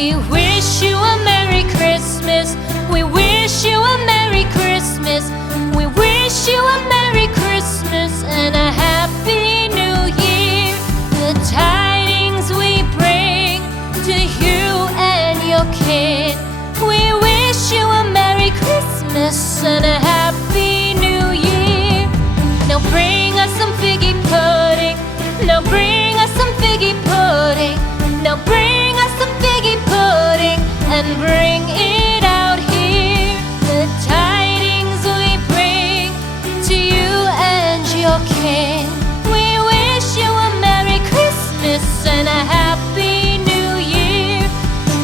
We wish you a Merry Christmas. We wish you a Merry Christmas. We wish you a Merry Christmas and a Happy New Year. The tidings we bring to you and your kin. We wish you a Merry Christmas and a Happy New Year. Now bring us some figgy pudding. Now bring us some figgy pudding. Now bring us some figgy pudding and bring it out here. The tidings we bring to you and your kin. We wish you a Merry Christmas and a Happy New Year.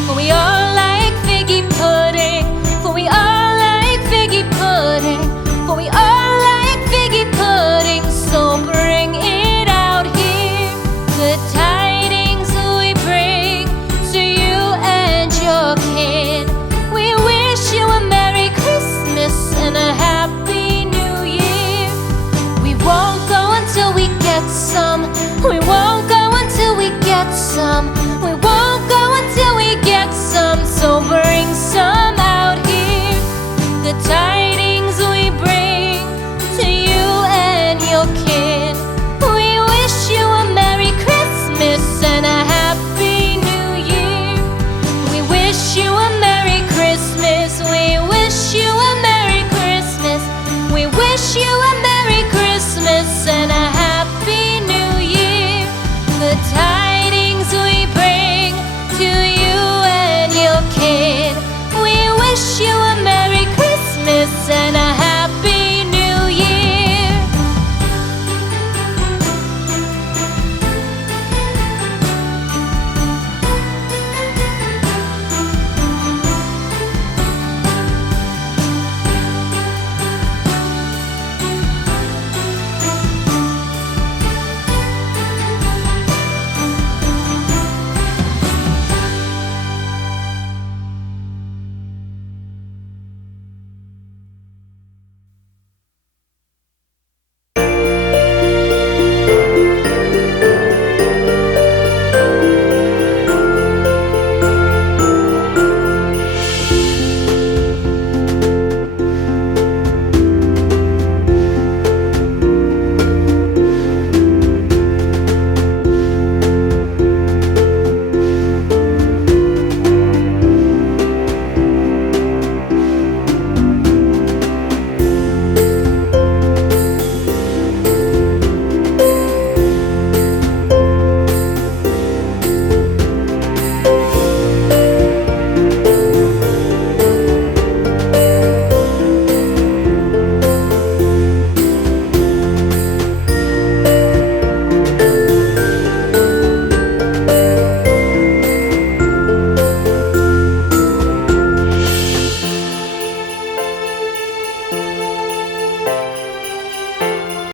For we all like figgy pudding. For we all like figgy pudding. For we all like figgy pudding. So bring it out here. The tidings we bring to you and your kin. We wish you a Merry Christmas and a Happy New Year. We won't go until we get some. We won't go until we get some. We won't go until we get some. So bring some out here. The tidings we bring to you and your kin. We wish you a Merry Christmas and a